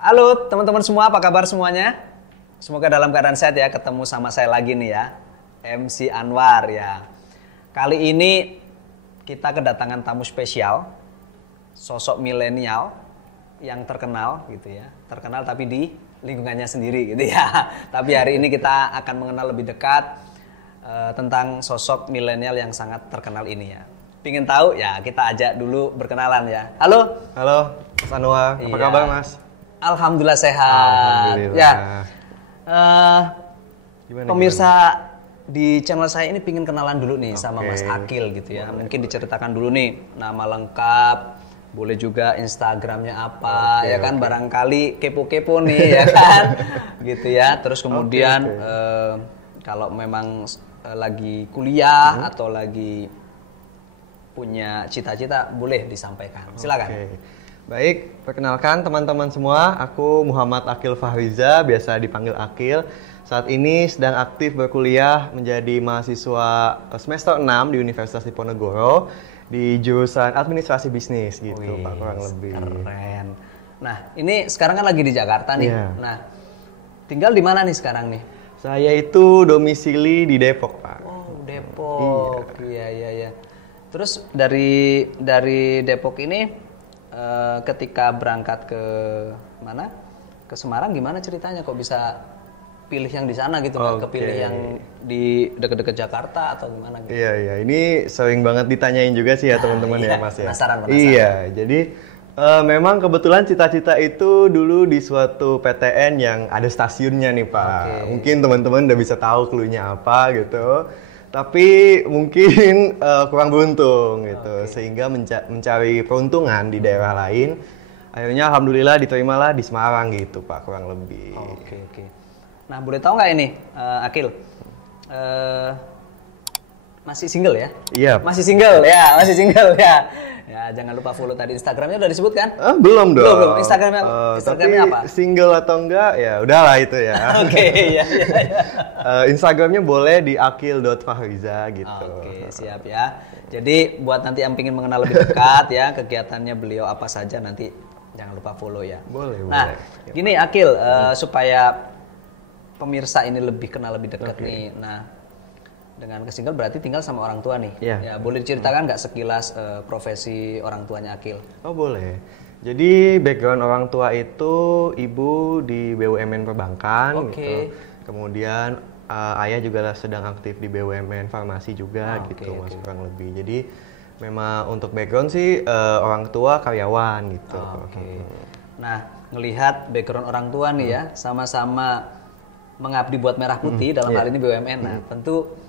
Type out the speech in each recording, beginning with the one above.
Halo teman-teman semua, apa kabar semuanya? Semoga dalam keadaan sehat ya, ketemu sama saya lagi nih ya, MC Anwar ya. Kali ini kita kedatangan tamu spesial, sosok milenial yang terkenal gitu ya. Terkenal tapi di lingkungannya sendiri gitu ya. Tapi hari ini kita akan mengenal lebih dekat tentang sosok milenial yang sangat terkenal ini ya. Pingin tahu ya, kita ajak dulu berkenalan ya. Halo. Halo, Mas Anwar. Apa kabar, Mas? Alhamdulillah sehat. Alhamdulillah. Ya, Gimana, pemirsa di channel saya ini pingin kenalan dulu nih sama Mas Akil gitu ya. Mungkin diceritakan dulu nih nama lengkap, boleh juga Instagramnya apa, ya kan? Barangkali kepo-kepo nih ya kan, gitu ya. Terus kemudian kalau memang lagi kuliah atau lagi punya cita-cita boleh disampaikan. Silakan. Baik, perkenalkan teman-teman semua, aku Muhammad Akil Fahriza, biasa dipanggil Akil. Saat ini sedang aktif berkuliah menjadi mahasiswa semester 6 di Universitas Diponegoro di jurusan administrasi bisnis gitu, Pak, kurang lebih. Keren. Nah, ini sekarang kan lagi di Jakarta nih. Iya. Nah, tinggal di mana nih sekarang nih? Saya itu domisili di Depok, Pak. Oh, Depok. Iya. Terus dari Depok ini ketika berangkat ke mana? Ke Semarang gimana ceritanya kok bisa pilih yang di sana gitu, nggak kepilih yang di deket-deket Jakarta atau gimana gitu? Iya, ini sering banget ditanyain juga sih ya teman-teman ya, Mas ya. Penasaran. Iya, jadi memang kebetulan cita-cita itu dulu di suatu PTN yang ada stasiunnya nih, Pak. Mungkin teman-teman udah bisa tahu clue-nya apa gitu. Tapi mungkin kurang beruntung gitu, sehingga mencari peruntungan di daerah lain. Akhirnya alhamdulillah diterimalah di Semarang gitu, Pak, kurang lebih. Oke. Nah, boleh tahu nggak ini, Akil? Masih single ya? Iya. Masih single ya. Ya, jangan lupa follow tadi Instagramnya udah disebut kan? Belum dong. Belum. Instagramnya tapi apa? Single atau enggak ya udahlah itu ya. Iya. Instagramnya boleh di akil.fahriza gitu. Oke, siap ya. Jadi buat nanti yang ingin mengenal lebih dekat ya, kegiatannya beliau apa saja nanti jangan lupa follow ya. Boleh. Nah, gini Akil, supaya pemirsa ini lebih kenal lebih dekat nih. Nah, dengan ke single berarti tinggal sama orang tua nih. Iya. Ya, boleh diceritakan nggak sekilas profesi orang tuanya Akil? Oh boleh. Jadi background orang tua itu ibu di BUMN perbankan gitu. Kemudian ayah juga sedang aktif di BUMN farmasi juga gitu, Mas, kurang lebih. Jadi memang untuk background sih orang tua karyawan gitu. Nah, ngelihat background orang tua nih ya, sama-sama mengabdi buat Merah Putih dalam hal ini BUMN. Nah, tentu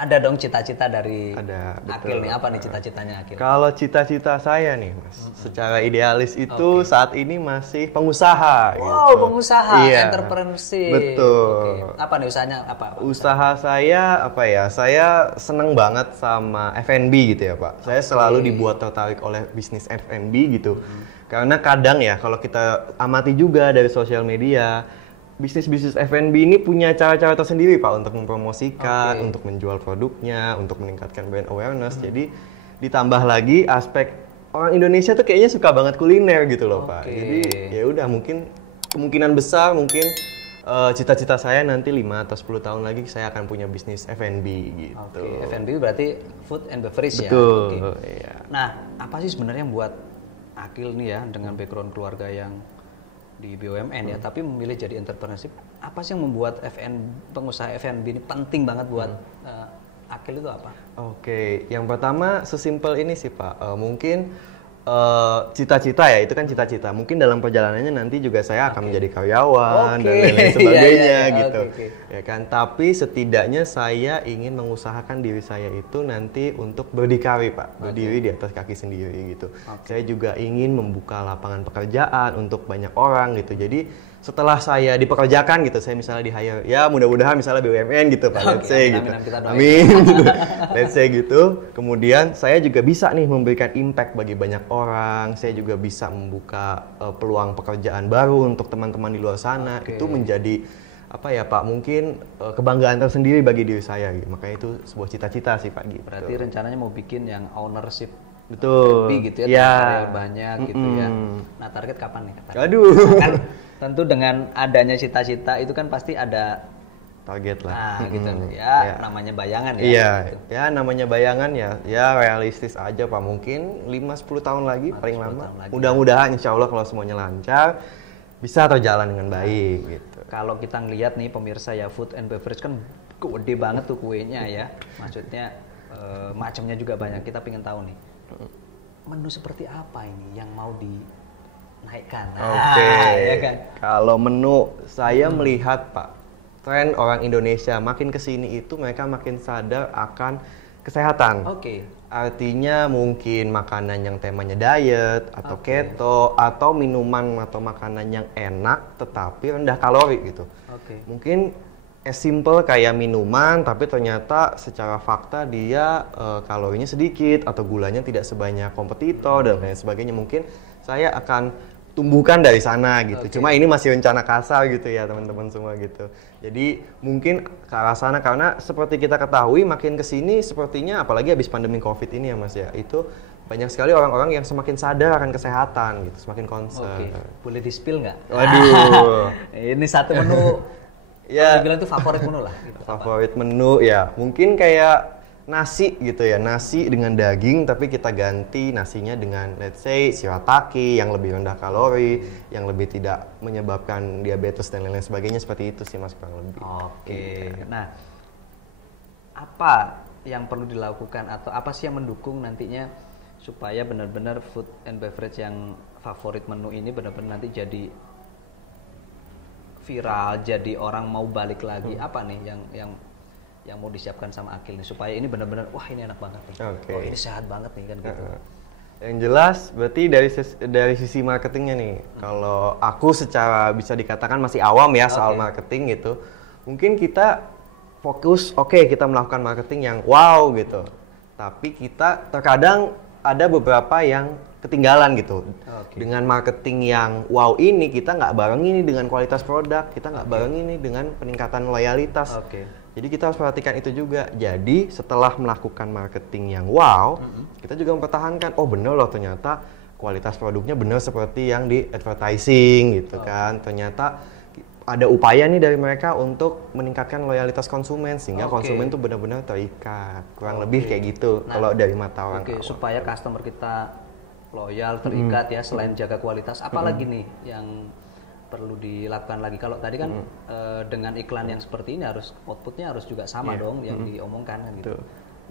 ada dong cita-cita dari Akil nih. Apa nih cita-citanya Akil? Kalau cita-cita saya nih, Mas, secara idealis itu saat ini masih pengusaha. Wow, pengusaha, iya, entrepreneurship. Betul. Apa nih usahanya? Apa? Usaha saya apa ya? Saya seneng banget sama F&B gitu ya, Pak. Saya selalu dibuat tertarik oleh bisnis F&B gitu. Karena kadang ya kalau kita amati juga dari sosial media, bisnis F&B ini punya cara-cara tersendiri, Pak, untuk mempromosikan, untuk menjual produknya, untuk meningkatkan brand awareness. Jadi ditambah lagi aspek orang Indonesia tuh kayaknya suka banget kuliner gitu loh, Pak. Jadi ya udah mungkin kemungkinan besar cita-cita saya nanti 5 atau 10 tahun lagi saya akan punya bisnis F&B gitu. F&B berarti food and beverage ya. Betul. Iya. Nah, apa sih sebenarnya yang buat Akil nih ya dengan background keluarga yang di BUMN ya, tapi memilih jadi entrepreneurship, apa sih yang membuat pengusaha F&B ini penting banget buat Akil itu apa? Yang pertama sesimpel ini sih, Pak, mungkin cita-cita ya, itu kan cita-cita. Mungkin dalam perjalanannya nanti juga saya akan menjadi karyawan dan lain-lain sebagainya gitu. Ya kan, tapi setidaknya saya ingin mengusahakan diri saya itu nanti untuk berdikari, Pak, berdiri di atas kaki sendiri gitu. Saya juga ingin membuka lapangan pekerjaan untuk banyak orang gitu. Jadi setelah saya dipekerjakan gitu, saya misalnya di-hire, ya mudah-mudahan misalnya BUMN gitu, Pak, let's say gitu. Amin. Let's say gitu. Kemudian saya juga bisa nih memberikan impact bagi banyak orang. Saya juga bisa membuka peluang pekerjaan baru untuk teman-teman di luar sana. Itu menjadi apa ya, Pak, mungkin kebanggaan tersendiri bagi diri saya gitu. Makanya itu sebuah cita-cita sih, Pak, gitu. Berarti rencananya mau bikin yang ownership Betul. Lebih gitu ya, Iya. karya banyak gitu ya. Nah, target kapan nih? Aduh. Kan tentu dengan adanya cita-cita itu kan pasti ada Target lah. nah gitu Iya. ya, namanya bayangan ya. Iya, gitu. ya namanya bayangan ya realistis aja Pak. Mungkin 5-10 tahun lagi paling 10 lama. tahun lagi. Mudah-mudahan insya Allah kalau semuanya lancar bisa terjalan dengan baik gitu. Kalau kita ngelihat nih pemirsa ya, food and beverage kan gede banget tuh kuenya ya. Maksudnya macamnya juga banyak. Kita pengen tahu nih menu seperti apa ini yang mau dinaikkan. Oke. Ya kan? Kalau menu saya melihat Pak, tren orang Indonesia makin kesini itu mereka makin sadar akan kesehatan. Oke. Artinya mungkin makanan yang temanya diet atau keto atau minuman atau makanan yang enak tetapi rendah kalori gitu. Oke. Mungkin as simple kayak minuman tapi ternyata secara fakta dia kalorinya sedikit atau gulanya tidak sebanyak kompetitor dan lain sebagainya. Mungkin saya akan tumbuhkan dari sana gitu. Cuma ini masih rencana kasar gitu ya teman-teman semua gitu. Jadi mungkin ke arah sana karena seperti kita ketahui makin kesini sepertinya apalagi habis pandemi Covid ini ya Mas ya, itu banyak sekali orang-orang yang semakin sadar akan kesehatan gitu, semakin concern. Oke. Boleh di-spill nggak? Waduh. Ini satu menu Ya. dibilang itu favorit menu lah gitu. Favorit menu ya mungkin kayak nasi gitu ya, nasi dengan daging tapi kita ganti nasinya dengan let's say shirataki yang lebih rendah kalori, yang lebih tidak menyebabkan diabetes dan lain-lain sebagainya, seperti itu sih Mas kurang lebih. Oke. Nah, apa yang perlu dilakukan atau apa sih yang mendukung nantinya supaya benar-benar food and beverage yang favorit menu ini benar-benar nanti jadi viral, jadi orang mau balik lagi. Apa nih yang mau disiapkan sama Akil nih supaya ini benar-benar wah ini enak banget nih. Oke. Oh, ini sehat banget nih kan gitu. Yang jelas berarti dari sisi marketingnya nih, kalau aku secara bisa dikatakan masih awam ya soal marketing gitu, mungkin kita fokus kita melakukan marketing yang wow gitu, tapi kita terkadang ada beberapa yang ketinggalan gitu. Dengan marketing yang wow ini kita nggak bareng ini dengan kualitas produk, kita nggak bareng ini dengan peningkatan loyalitas. Jadi kita harus perhatikan itu juga. Jadi setelah melakukan marketing yang wow, kita juga mempertahankan, oh bener loh ternyata kualitas produknya bener seperti yang di advertising gitu kan. Ternyata ada upaya nih dari mereka untuk meningkatkan loyalitas konsumen sehingga konsumen tuh benar-benar terikat. Kurang lebih kayak gitu kalau dari mata orang. Supaya customer kita loyal, terikat ya, selain jaga kualitas, apalagi nih yang perlu dilakukan lagi? Kalau tadi kan dengan iklan yang seperti ini harus outputnya harus juga sama dong yang diomongkan kan gitu.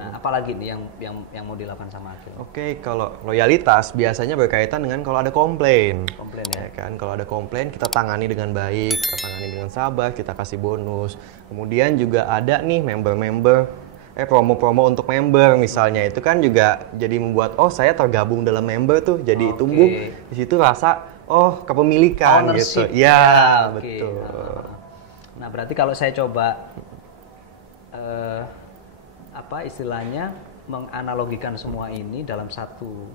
Nah, apalagi nih yang mau dilakukan sama Akil? Oke, kalau loyalitas biasanya berkaitan dengan kalau ada komplain. Komplain ya kan, kalau ada komplain kita tangani dengan baik, kita tangani dengan sabar, kita kasih bonus. Kemudian juga ada nih member-member promo-promo untuk member misalnya, itu kan juga jadi membuat saya tergabung dalam member tuh, jadi tumbuh di situ rasa kepemilikan ownership gitu. Ya, betul. Nah, berarti kalau saya coba apa istilahnya menganalogikan semua ini dalam satu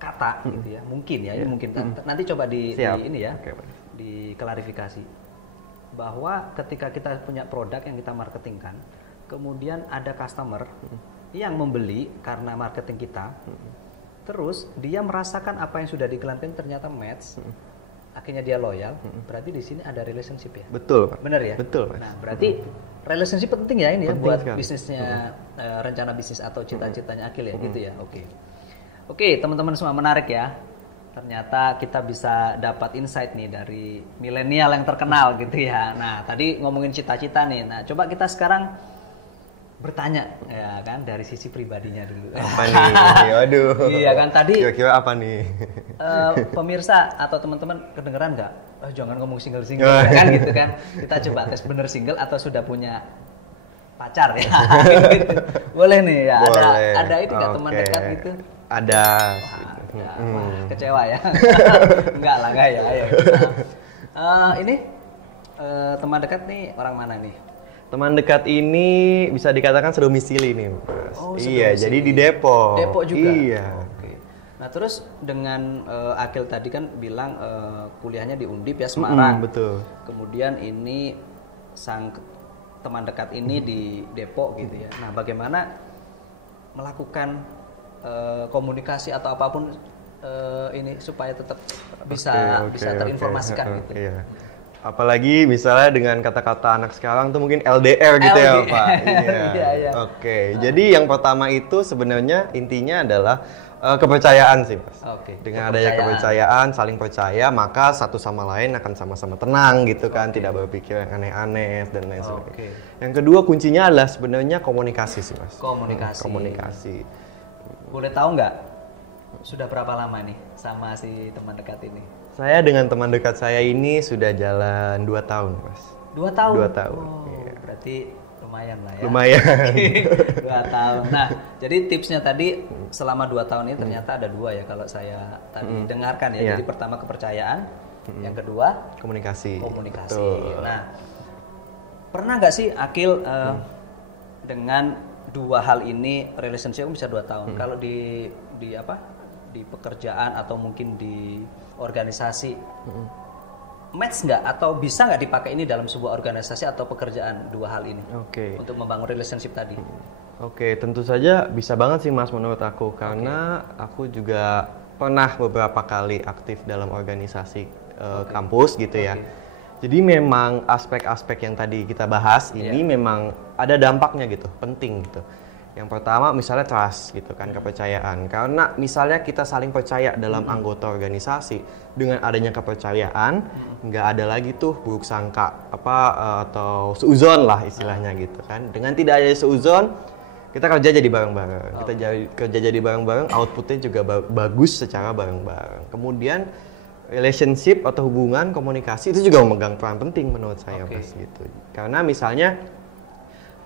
kata gitu ya. Mungkin ya, ini mungkin nanti coba di ini ya. Diklarifikasi bahwa ketika kita punya produk yang kita marketingkan, kemudian ada customer yang membeli karena marketing kita, terus dia merasakan apa yang sudah diiklankan ternyata match, akhirnya dia loyal, berarti di sini ada relationship ya? Betul Pak. Benar ya? Betul Mas. Nah, berarti relationship penting ya ini penting ya buat sekali. bisnisnya, rencana bisnis atau cita-citanya Akil ya gitu ya? Oke, teman-teman semua, menarik ya. Ternyata kita bisa dapat insight nih dari milenial yang terkenal gitu ya. Nah, tadi ngomongin cita-cita nih. Nah, coba kita sekarang bertanya ya kan dari sisi pribadinya dulu. Apa nih? Waduh. Iya kan tadi. Kira-kira apa nih? Pemirsa atau teman-teman kedengeran nggak? Jangan ngomong single-single ya kan gitu kan. Kita coba tes bener single atau sudah punya pacar ya. Gitu. Boleh nih ya. Boleh. Ada itu nggak teman dekat gitu? Ada. Wah, kecewa ya. Enggak lah, enggak ya. Ayo. Ini teman dekat nih orang mana nih? Teman dekat ini bisa dikatakan sedomisili nih, Mas. Oh, iya, sedomisili. jadi di Depok. Depok juga? Iya. Oke. Nah, terus dengan Akil tadi kan bilang kuliahnya di Undip ya, Semarang. Betul. Kemudian ini sang teman dekat ini di Depok gitu ya. Nah, bagaimana melakukan komunikasi atau apapun ini supaya tetap bisa terinformasikan gitu. Iya. Apalagi misalnya dengan kata-kata anak sekarang tuh mungkin LDR gitu ya Pak. Iya. Oke. Jadi yang pertama itu sebenarnya intinya adalah kepercayaan sih Mas. Dengan adanya kepercayaan, saling percaya, maka satu sama lain akan sama-sama tenang gitu kan, tidak berpikir yang aneh-aneh dan lain sebagainya. Yang kedua kuncinya adalah sebenarnya komunikasi sih Mas. Komunikasi. Boleh tahu nggak sudah berapa lama nih sama si teman dekat ini? Saya dengan teman dekat saya ini sudah jalan 2 tahun, Mas. 2 tahun? 2 tahun, iya. Berarti lumayan lah ya. Lumayan. 2 tahun. Nah, jadi tipsnya tadi selama 2 tahun ini ternyata ada 2 ya kalau saya tadi dengarkan ya. Jadi pertama kepercayaan, yang kedua komunikasi. Betul. Nah, pernah nggak sih Akil dengan 2 hal ini relationship bisa 2 tahun? Kalau di pekerjaan atau mungkin di organisasi match nggak atau bisa nggak dipakai ini dalam sebuah organisasi atau pekerjaan 2 hal ini untuk membangun relationship tadi? Tentu saja bisa banget sih Mas menurut aku karena aku juga pernah beberapa kali aktif dalam organisasi kampus gitu ya. Jadi memang aspek-aspek yang tadi kita bahas ini memang ada dampaknya gitu, penting gitu. Yang pertama misalnya trust gitu kan, kepercayaan. Karena misalnya kita saling percaya dalam anggota organisasi, dengan adanya kepercayaan nggak ada lagi tuh buruk sangka atau seuzon lah istilahnya gitu kan. Dengan tidak ada seuzon, kita kerja jadi bareng-bareng. Kita kerja jadi bareng-bareng, outputnya juga bagus secara bareng-bareng. Kemudian relationship atau hubungan komunikasi itu juga memegang peran penting menurut saya Mas gitu. Karena misalnya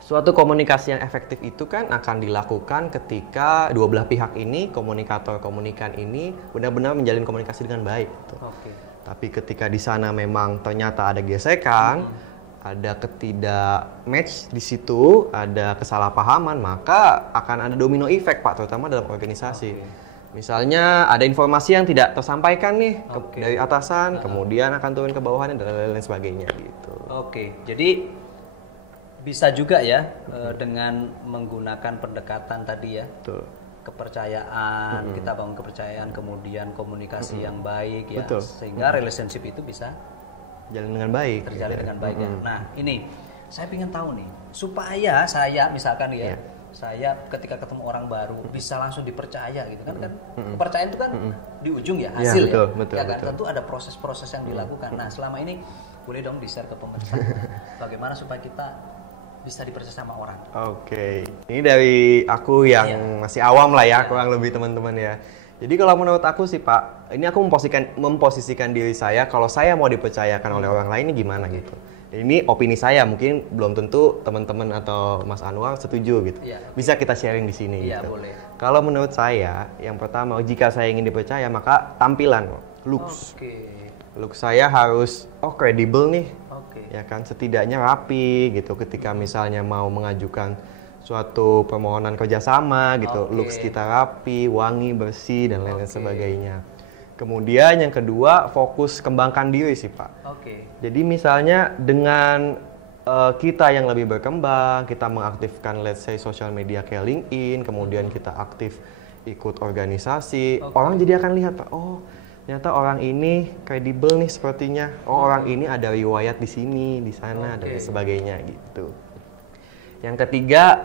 suatu komunikasi yang efektif itu kan akan dilakukan ketika dua belah pihak ini, komunikator-komunikan ini benar-benar menjalin komunikasi dengan baik. Gitu. Tapi ketika di sana memang ternyata ada gesekan, ada ketidak match di situ, ada kesalahpahaman, maka akan ada domino effect Pak, terutama dalam organisasi. Misalnya ada informasi yang tidak tersampaikan nih dari atasan, kemudian akan turun ke bawahannya dan lain-lain sebagainya gitu. Jadi bisa juga ya dengan menggunakan pendekatan tadi ya. Kepercayaan, kita bangun kepercayaan, kemudian komunikasi yang baik ya. Sehingga relationship itu bisa terjalin dengan baik ya. Nah, ini saya ingin tahu nih, supaya saya misalkan ya, saya ketika ketemu orang baru bisa langsung dipercaya gitu kan, kepercayaan itu kan di ujung ya hasil ya kan. Tentu ada proses-proses yang dilakukan. Nah, selama ini boleh dong di-share ke pemirsa bagaimana supaya kita bisa dipercaya sama orang. Ini dari aku yang masih awam lah ya, kurang lebih teman-teman ya. Jadi kalau menurut aku sih Pak, ini aku memposisikan diri saya kalau saya mau dipercayakan oleh orang lain ini gimana gitu. Ini opini saya, mungkin belum tentu teman-teman atau Mas Anwar setuju gitu. Bisa kita sharing di sini gitu. Boleh. Kalau menurut saya, yang pertama jika saya ingin dipercaya maka tampilan, looks. Looks saya harus kredibel nih. Ya kan, setidaknya rapi gitu ketika misalnya mau mengajukan suatu permohonan kerjasama gitu, looks kita rapi, wangi, bersih dan lain-lain sebagainya. Kemudian yang kedua, fokus kembangkan diri sih Pak. Jadi misalnya dengan kita yang lebih berkembang, kita mengaktifkan let's say social media kayak LinkedIn, kemudian kita aktif ikut organisasi, orang jadi akan lihat Pak, ternyata orang ini kredibel nih sepertinya. Orang ini ada riwayat di sini, di sana, dan sebagainya gitu. Yang ketiga,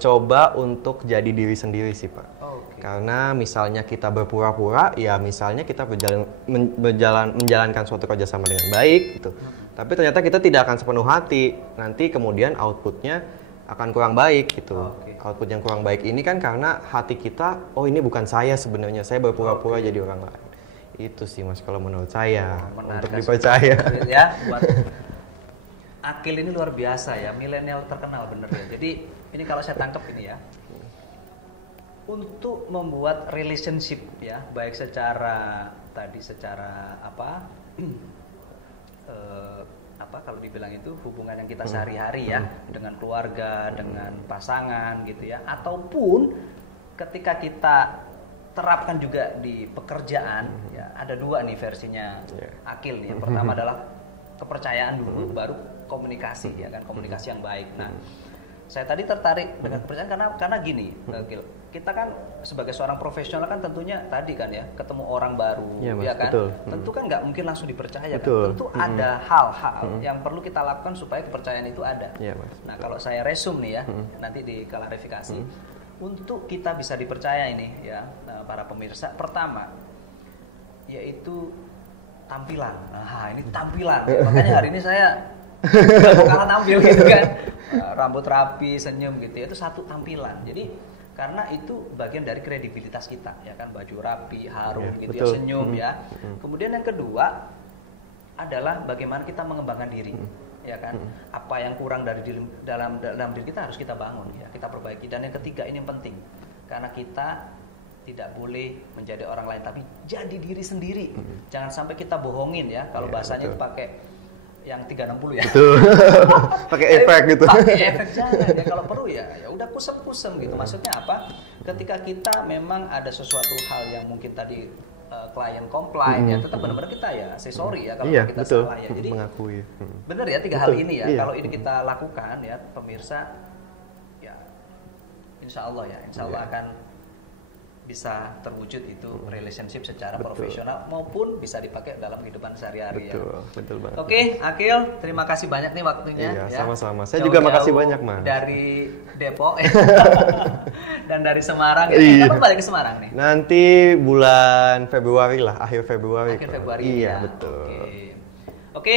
coba untuk jadi diri sendiri sih Pak. Karena misalnya kita berpura-pura, ya misalnya kita menjalankan suatu kerjasama dengan baik gitu. Tapi ternyata kita tidak akan sepenuh hati. Nanti kemudian outputnya akan kurang baik gitu. Output yang kurang baik ini kan karena hati kita, ini bukan saya sebenarnya, saya berpura-pura jadi orang lain. Itu sih Mas kalau menurut saya untuk dipercaya. Ya, buat Akil ini luar biasa ya, milenial terkenal bener ya. Jadi ini kalau saya tangkap ini ya, untuk membuat relationship ya, baik secara kalau dibilang itu hubungan yang kita sehari-hari ya, dengan keluarga, dengan pasangan gitu ya, ataupun ketika kita terapkan juga di pekerjaan ya, ada 2 nih versinya Akil nih. Yang pertama adalah kepercayaan dulu, baru komunikasi ya kan, komunikasi yang baik. Nah, saya tadi tertarik dengan kepercayaan karena gini, Gil. Kita kan sebagai seorang profesional kan tentunya tadi kan ya ketemu orang baru, Iya, Mas, ya kan. betul. Tentu kan nggak mungkin langsung dipercaya kan. Betul. Tentu ada hal-hal yang perlu kita lakukan supaya kepercayaan itu ada. Iya, Mas. Nah kalau saya resume nih ya, nanti diklarifikasi. Untuk kita bisa dipercaya ini ya para pemirsa, pertama yaitu tampilan. Nah ini tampilan. Makanya hari ini saya nggak kalah tampil gitu kan. Rambut rapi, senyum gitu ya, itu satu tampilan. Jadi karena itu bagian dari kredibilitas kita ya kan, baju rapi, harum Ya, gitu betul. ya, senyum ya. Kemudian yang kedua adalah bagaimana kita mengembangkan diri. Ya kan, apa yang kurang dari dalam diri kita harus kita bangun ya, kita perbaiki. Dan yang ketiga ini yang penting, karena kita tidak boleh menjadi orang lain tapi jadi diri sendiri. Jangan sampai kita bohongin ya, kalau Ya, bahasanya betul. itu pakai yang 360 ya. Betul. Pakai efek gitu. Pakai efek jangan ya, kalau perlu ya udah kusem gitu. Maksudnya apa? Ketika kita memang ada sesuatu hal yang mungkin tadi klien komplain ya, tetap benar-benar kita ya say sorry ya kalau Iya, kita betul. salah ya. Jadi Mengakui. bener ya tiga hal Betul, ini ya. iya. Kalau ini kita lakukan ya pemirsa, ya insya Allah Iya. akan bisa terwujud itu relationship secara Betul. profesional maupun bisa dipakai dalam kehidupan sehari-hari ya. Betul banget. Oke, Akil, terima kasih banyak nih waktunya. Iya, ya. sama-sama. Saya Jauh-jauh juga makasih banyak, Mas. Dari Depok dan dari Semarang. Iya. Kapan balik ke Semarang nih? Nanti bulan Februari lah, akhir Februari. Akhir Pak. Februari. Iya, ya. betul. Oke,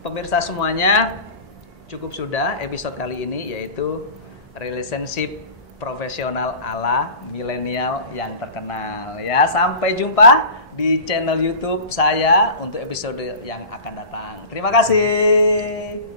pemirsa semuanya, cukup sudah episode kali ini yaitu relationship profesional ala milenial yang terkenal ya. Sampai jumpa di channel YouTube saya untuk episode yang akan datang. Terima kasih.